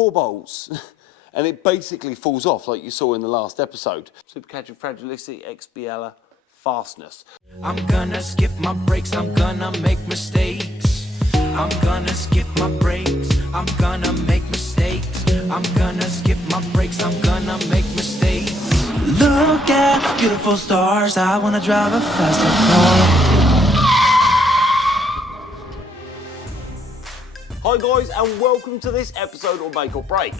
4 bolts, and it basically falls off like you saw in the last episode. Supercalifragilistic XBL fastness. I'm gonna skip my breaks, I'm gonna make mistakes. I'm gonna skip my breaks, I'm gonna make mistakes. I'm gonna skip my breaks, I'm gonna make mistakes. Look at beautiful stars, I wanna drive a faster car. Hi guys, and welcome to this episode of Make or Break.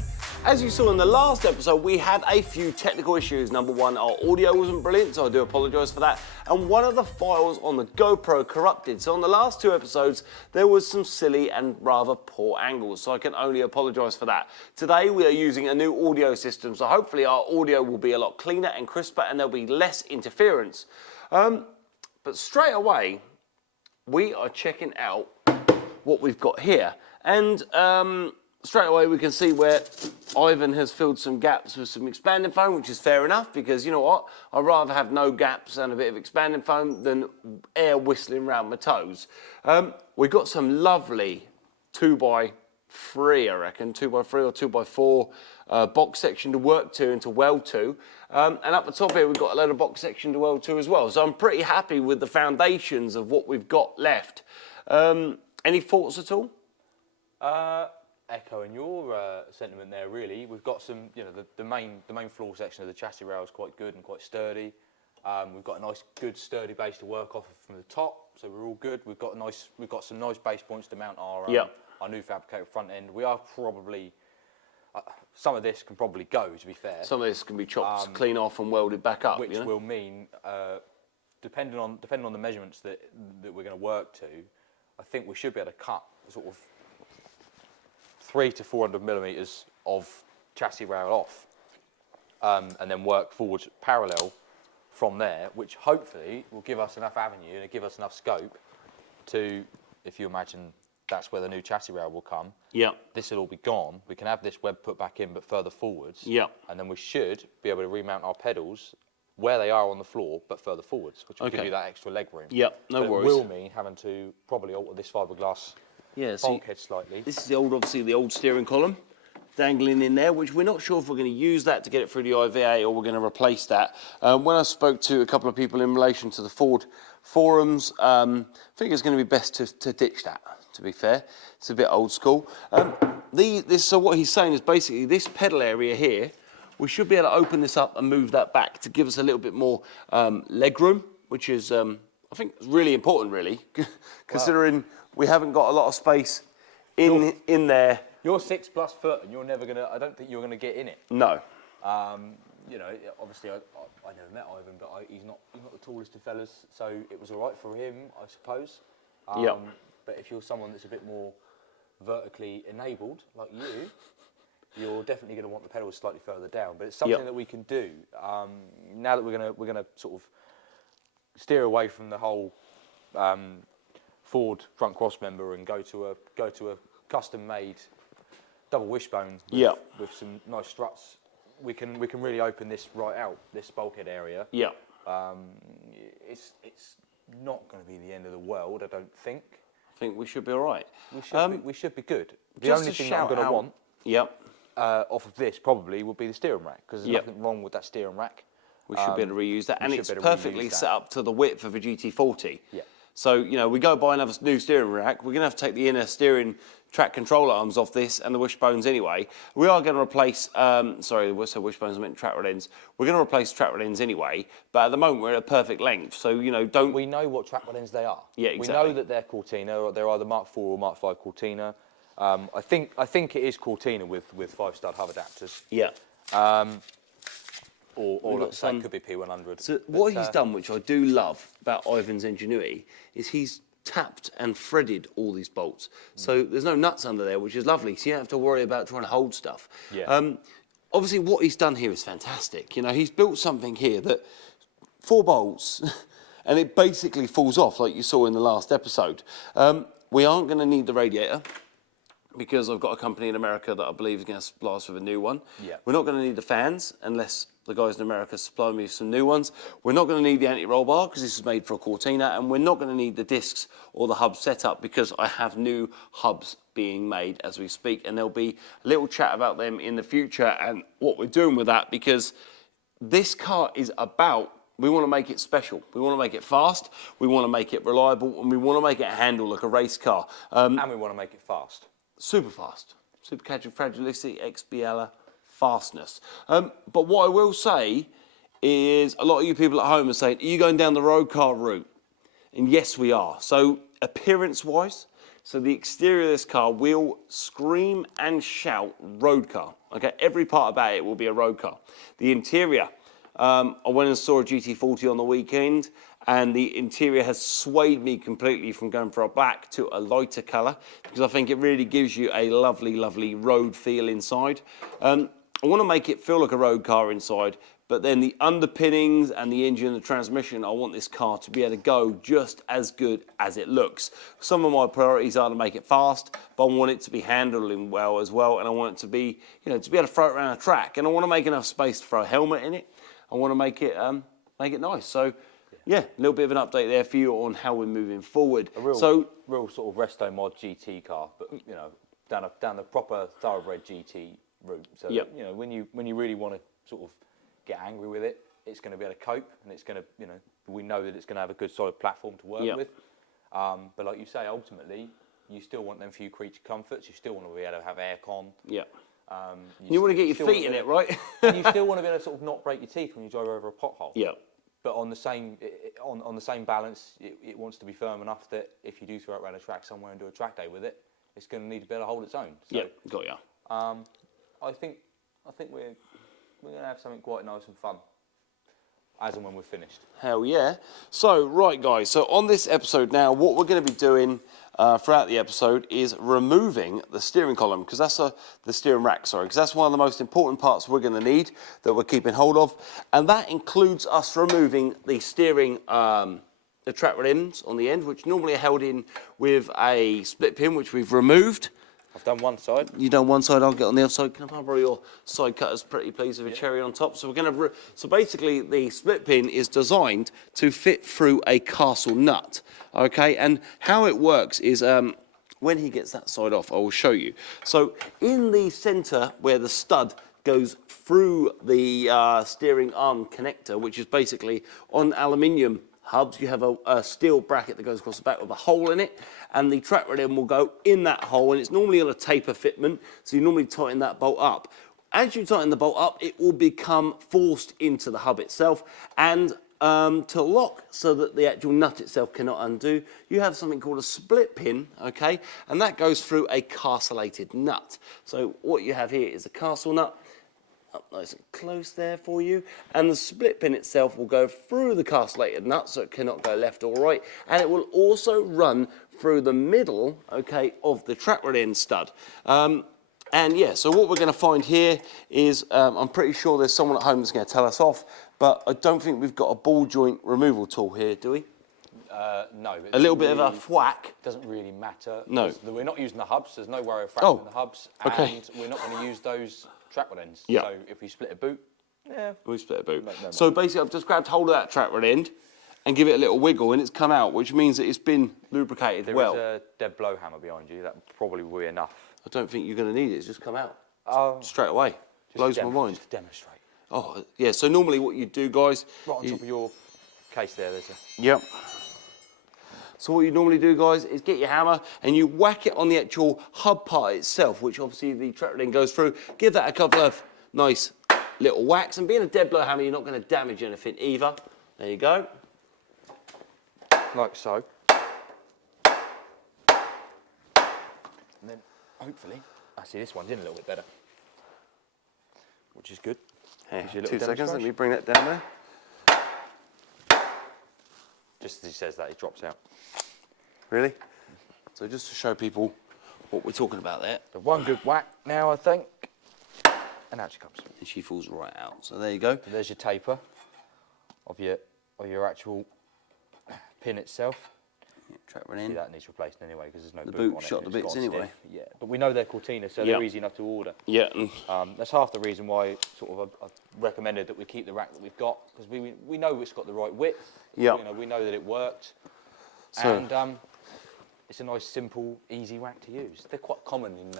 As you saw in the last episode, we had a few technical issues. Number one, our audio wasn't brilliant, so I do apologise for that. And one of the files on the GoPro corrupted. So on the last 2 episodes, there was some silly and rather poor angles, so I can only apologise for that. Today, we are using a new audio system, so hopefully our audio will be a lot cleaner and crisper and there'll be less interference. But straight away, we are checking out what we've got here. And straight away we can see where Ivan has filled some gaps with some expanding foam, which is fair enough because you know what? I'd rather have no gaps and a bit of expanding foam than air whistling around my toes. We've got some lovely 2x3, I reckon, 2x3 or 2x4 box section to work to and to weld to. And up the top here we've got a load of box section to weld to as well. So I'm pretty happy with the foundations of what we've got left. Any thoughts at all? Echoing your sentiment there, really. We've got some, you know, the main floor section of the chassis rail is quite good and quite sturdy. We've got a nice, good, sturdy base to work off from the top, so we're all good. We've got some nice base points to mount our new fabricated front end. We are probably some of this can probably go, to be fair. Some of this can be chopped clean off and welded back up, which will mean, depending on the measurements that we're going to work to, I think we should be able to cut sort of 300 to 400 millimeters of chassis rail off, and then work forwards parallel from there, which hopefully will give us enough avenue and give us enough scope to, if you imagine that's where the new chassis rail will come. Yeah. This will all be gone. We can have this web put back in, but further forwards. Yeah. And then we should be able to remount our pedals where they are on the floor, but further forwards, which will give you that extra leg room. Yeah, no worries. It will mean having to probably alter this fiberglass bulkhead slightly. This is obviously the old steering column dangling in there, which we're not sure if we're going to use that to get it through the IVA or we're going to replace that. When I spoke to a couple of people in relation to the Ford forums, I think it's going to be best to ditch that, to be fair. It's a bit old school. So what he's saying is basically this pedal area here, we should be able to open this up and move that back to give us a little bit more leg room, which is, I think, really important, really, considering we haven't got a lot of space in there. You're 6+ foot, and you're never gonna. I don't think you're gonna get in it. No. You know, obviously, I never met Ivan, but he's not the tallest of fellas, so it was all right for him, I suppose. But if you're someone that's a bit more vertically enabled, like you, you're definitely going to want the pedals slightly further down. But it's something that we can do now that we're gonna sort of steer away from the whole Ford front cross member and go to a custom-made double wishbone with some nice struts. We can really open this right out, this bulkhead area. Yeah. It's not going to be the end of the world, I don't think. I think we should be all right. We should be good. The only thing that I'm going to want off of this probably would be the steering rack, because there's nothing wrong with that steering rack. We should be able to reuse that, and it's perfectly set up to the width of a GT40. Yeah. So, you know, we go buy another new steering rack, we're going to have to take the inner steering track control arms off this and the wishbones anyway. We are going to replace, sorry, wishbones, I meant track rod ends. We're going to replace track rod ends anyway, but at the moment we're at a perfect length, so, you know, don't... We know what track rod ends they are. Yeah, exactly. We know that they're Cortina, or they're either Mark IV or Mark V Cortina. I think it is Cortina with 5-stud hub adapters. Yeah. Or let's say it could be P100. So what he's done, which I do love about Ivan's ingenuity, is he's tapped and threaded all these bolts. So there's no nuts under there, which is lovely. So you don't have to worry about trying to hold stuff. Yeah. Obviously, what he's done here is fantastic. You know, he's built something here that 4 bolts, and it basically falls off like you saw in the last episode. We aren't going to need the radiator, because I've got a company in America that I believe is going to supply us with a new one. Yeah. We're not going to need the fans unless the guys in America supply me with some new ones. We're not going to need the anti-roll bar because this is made for a Cortina, and we're not going to need the discs or the hub setup because I have new hubs being made as we speak, and there'll be a little chat about them in the future and what we're doing with that, because this car is about, we want to make it special. We want to make it fast, we want to make it reliable, and we want to make it handle like a race car. And we want to make it fast. Super fast, supercalifragilistic, XBL fastness. But what I will say is a lot of you people at home are saying, are you going down the road car route? And yes, we are. So appearance-wise, so the exterior of this car will scream and shout road car. Okay, every part about it will be a road car. The interior, I went and saw a GT40 on the weekend, and the interior has swayed me completely from going for a black to a lighter colour, because I think it really gives you a lovely, lovely road feel inside. I want to make it feel like a road car inside, but then the underpinnings and the engine and the transmission, I want this car to be able to go just as good as it looks. Some of my priorities are to make it fast, but I want it to be handling well as well, and I want it to be, you know, to be able to throw it around a track, and I want to make enough space to throw a helmet in it. I want to make it nice. So, yeah, a little bit of an update there for you on how we're moving forward. A real sort of resto mod GT car, but you know, down the proper thoroughbred GT route. So Yep. you know, when you really want to sort of get angry with it, it's going to be able to cope, and it's going to, you know, we know that it's going to have a good solid platform to work Yep. with. But like you say, ultimately, you still want them few creature comforts. You still want to be able to have aircon. Yeah. You want to get your feet in it, right? And you still want to be able to sort of not break your teeth when you drive over a pothole. Yeah. But on the same on the same balance, it wants to be firm enough that if you do throw it around a track somewhere and do a track day with it, it's going to need to be able to hold its own. So, Yeah, got ya. I think we're going to have something quite nice and fun as and when we're finished. Hell yeah. So, right guys, so on this episode now, what we're going to be doing throughout the episode is removing the steering column, because that's the steering rack, sorry, because that's one of the most important parts we're going to need that we're keeping hold of, and that includes us removing the steering, the track limbs on the end, which normally are held in with a split pin, which we've removed. I've done one side. You done one side, I'll get on the other side. Can I borrow your side cutters, pretty please, with a cherry on top? So we're going to, so basically the split pin is designed to fit through a castle nut, okay? And how it works is, when he gets that side off, I will show you. So in the center where the stud goes through the steering arm connector, which is basically on aluminium hubs, you have a steel bracket that goes across the back with a hole in it, and the track limb will go in that hole, and it's normally on a taper fitment, so you normally tighten that bolt up. As you tighten the bolt up, it will become forced into the hub itself, and to lock so that the actual nut itself cannot undo, you have something called a split pin, okay, and that goes through a castellated nut. So what you have here is a castle nut, up nice and close there for you, and the split pin itself will go through the castellated nut, so it cannot go left or right, and it will also run through the middle, okay, of the track rod end stud. And yeah, so what we're going to find here is, I'm pretty sure there's someone at home that's going to tell us off, but I don't think we've got a ball joint removal tool here, do we? No. A little bit of a thwack. Doesn't really matter. No. We're not using the hubs. There's no worry of fracturing the hubs, okay. and we're not going to use those track rod ends. Yeah. So if we split a boot, yeah. We split a boot. No So basically, I've just grabbed hold of that track rod end and give it a little wiggle, and it's come out, which means that it's been lubricated well. There is a dead blow hammer behind you. That probably will be enough. I don't think you're going to need it. It's just come out straight away. Just Blows my mind. Just demonstrate. Oh, yeah. So normally what you do, guys... Right on top of your case there, there's a... Yep. So what you normally do, guys, is get your hammer and you whack it on the actual hub part itself, which obviously the track rod end goes through. Give that a couple of nice little whacks, and being a dead blow hammer, you're not going to damage anything either. There you go. Like so. And then, hopefully, I see this one's in a little bit better, which is good. Hey, Gives you a 2 little seconds, let me demonstration. bring that down there. Just as he says that, it drops out. Really? So just to show people what we're talking about there. So one good whack now, I think, and out she comes. And she falls right out. So there you go. So there's your taper of your actual pin itself. Track run See, in. that needs replacing anyway because there's no The boot boot on it. shot and the it's bits got anyway. stiff. Yeah, but we know they're Cortina, so Yeah. they're easy enough to order. Yeah. That's half the reason why sort of I've recommended that we keep the rack that we've got because we know it's got the right width. Yeah. You know, we know that it worked. So- And it's a nice, simple, easy rack to use. They're quite common in.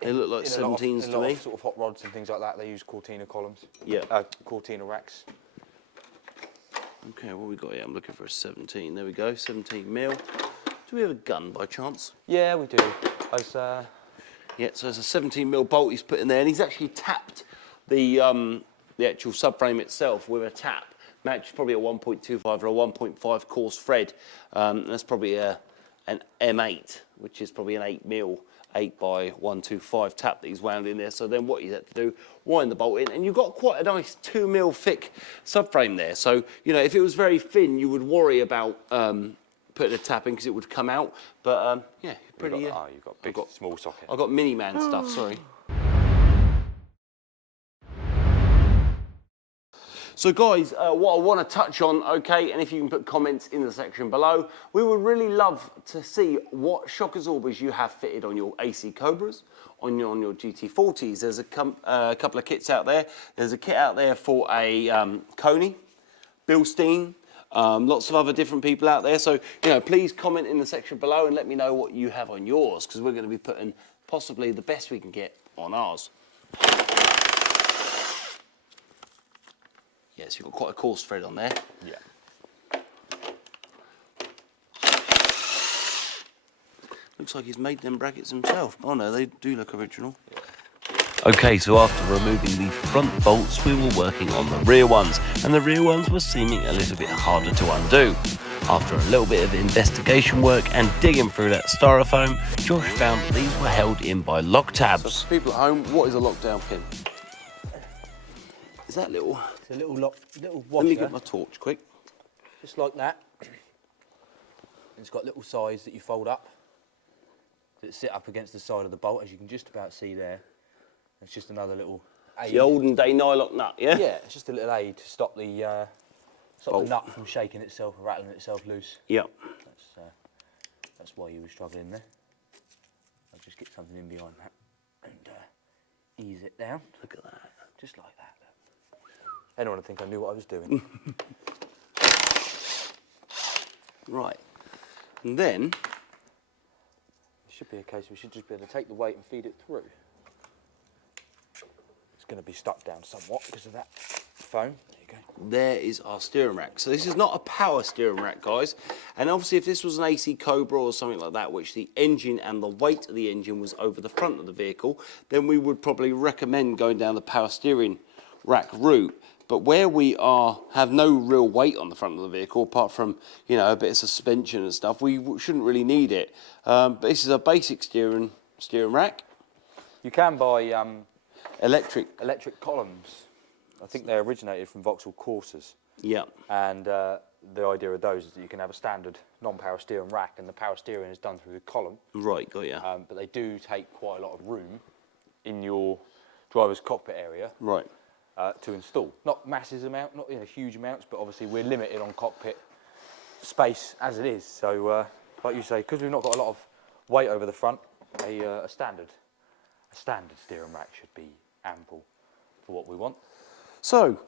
They look like in a lot of- 17s in to a lot me. of sort of hot rods and things like that. They use Cortina columns. Yeah. Cortina racks. Okay, what we got here? I'm looking for a 17. There we go, 17 mil. Do we have a gun by chance? Yeah, we do. As, Yeah, so there's a 17 mil bolt he's put in there, and he's actually tapped the actual subframe itself with a tap. Matched probably a 1.25 or a 1.5 coarse thread. That's probably an M8, which is probably an 8 mil. 8 by 125 tap that he's wound in there. So then what he's had to do, wind the bolt in, and you've got quite a nice 2 mil thick subframe there. So, you know, if it was very thin, you would worry about putting a tap in because it would come out. But yeah, pretty. you've got big, small socket. I've got mini man stuff, sorry. So guys, what I want to touch on, okay, and if you can put comments in the section below, we would really love to see what shock absorbers you have fitted on your AC Cobras, on your GT40s. There's a couple of kits out there. There's a kit out there for a Coney, Bilstein, lots of other different people out there. So, you know, please comment in the section below and let me know what you have on yours, because we're going to be putting possibly the best we can get on ours. Yes, you've got quite a coarse thread on there. Yeah. Looks like he's made them brackets himself. Oh no, they do look original. Okay, so after removing the front bolts, we were working on the rear ones, and the rear ones were seeming a little bit harder to undo. After a little bit of investigation work and digging through that styrofoam, Josh found that these were held in by lock So tabs. for people at home, what is a lockdown pin? Is that little? It's a little Let washer, me get my torch quick. just like that. It's got little sides that you fold up that sit up against the side of the bolt, as you can just about see there. It's just another little aid. The olden day nylock nut, yeah? Yeah, it's just a little aid to stop the Bolt. nut from shaking itself or rattling itself loose. Yep. That's why you were struggling there. I'll just get something in behind that and ease it down. Look at that. Just like that. Anyone would think I knew what I was doing. Right. And then, It should be a case we should just be able to take the weight and feed it through. It's going to be stuck down somewhat because of that foam. There you go. there is our steering rack. So this is not a power steering rack, guys. And obviously if this was an AC Cobra or something like that, which the engine and the weight of the engine was over the front of the vehicle, then we would probably recommend going down the power steering rack route. But where we have no real weight on the front of the vehicle, apart from, you know, a bit of suspension and stuff, we shouldn't really need it. But this is a basic steering rack. You can buy Electric. columns. I think they originated from Vauxhall Corsas. Yeah. And the idea of those is that you can have a standard non-power steering rack, and the power steering is done through the column. Right, got ya. But they do take quite a lot of room in your driver's cockpit area. Right. To install. Not massive amount, not huge amounts, but obviously we're limited on cockpit space as it is. So, like you say, because we've not got a lot of weight over the front, a standard steering rack should be ample for what we want. So,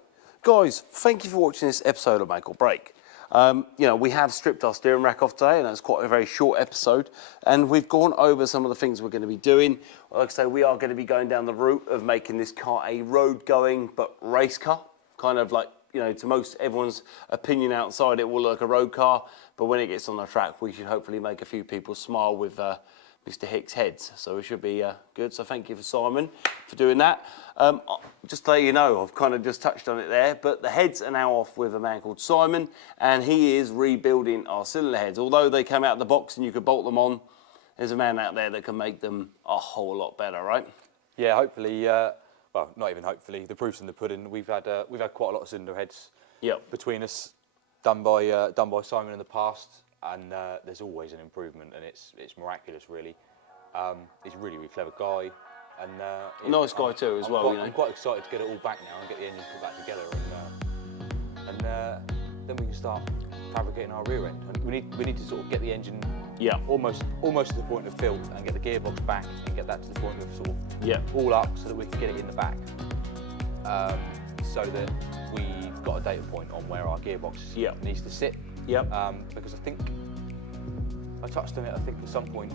guys, thank you for watching this episode of Make or Break. You know, we have stripped our steering rack off today, and that's quite a very short episode. And we've gone over some of the things we're going to be doing. Like I say, we are going to be going down the route of making this car a road-going but race car. Kind of like, you know, to everyone's opinion outside, it will look like a road car. But when it gets on the track, we should hopefully make a few people smile with Mr. Hicks' heads. So it should be good. So thank you for Simon for doing that. Just to let you know, I've kind of just touched on it there, but the heads are now off with a man called Simon, and he is rebuilding our cylinder heads. Although they came out of the box and you could bolt them on, there's a man out there that can make them a whole lot better, right? Yeah, hopefully. Well, not even hopefully. The proof's in the pudding. We've had quite a lot of cylinder heads between us, done by Simon in the past, and there's always an improvement, and it's miraculous, really. He's a really, really clever guy. And nice guy too, as well. I'm quite excited to get it all back now and get the engine put back together, and then we can start fabricating our rear end. And we need to sort of get the engine almost to the point of fill and get the gearbox back and get that to the point of sort of all up so that we can get it in the back. So that we've got a data point on where our gearbox needs to sit. Because I think I touched on it. I think at some point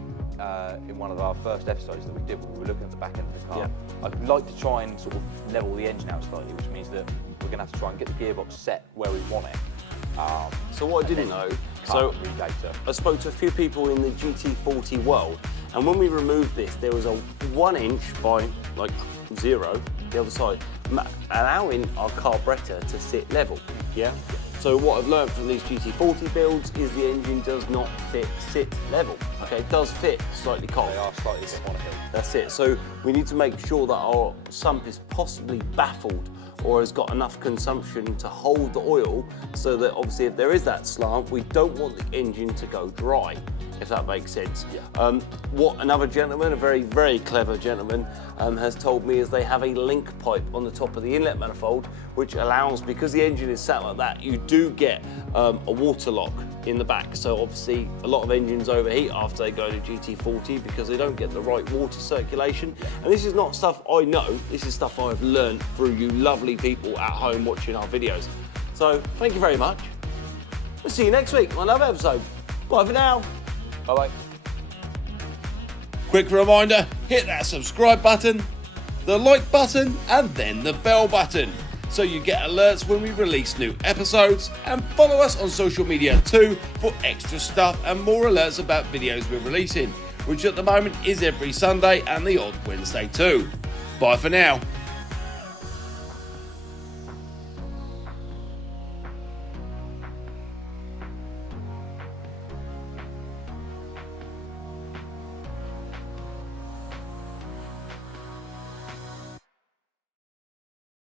in one of our first episodes that we did, when we were looking at the back end of the car. I'd like to try and sort of level the engine out slightly, which means that we're going to have to try and get the gearbox set where we want it. So what I didn't know, so I spoke to a few people in the GT40 world, and when we removed this, there was a 1 inch by like 0, the other side, allowing our carburetor to sit level. So what I've learned from these GT40 builds is the engine does not sit level. Okay, it does fit slightly cocked. They are slightly on a hill. That's it. So we need to make sure that our sump is possibly baffled or has got enough consumption to hold the oil, so that obviously if there is that slant, we don't want the engine to go dry, if that makes sense. What another gentleman, a very, very clever gentleman, has told me is they have a link pipe on the top of the inlet manifold, which allows, because the engine is sat like that, you do get a water lock in the back. So obviously a lot of engines overheat after they go to GT40 because they don't get the right water circulation. And this is not stuff I know, this is stuff I've learned through you lovely people at home watching our videos. So thank you very much. We'll see you next week on another episode. Bye for now. Bye-bye. Quick reminder, hit that subscribe button, the like button, and then the bell button, so you get alerts when we release new episodes, and follow us on social media too for extra stuff and more alerts about videos we're releasing, which at the moment is every Sunday and the odd Wednesday too. Bye for now.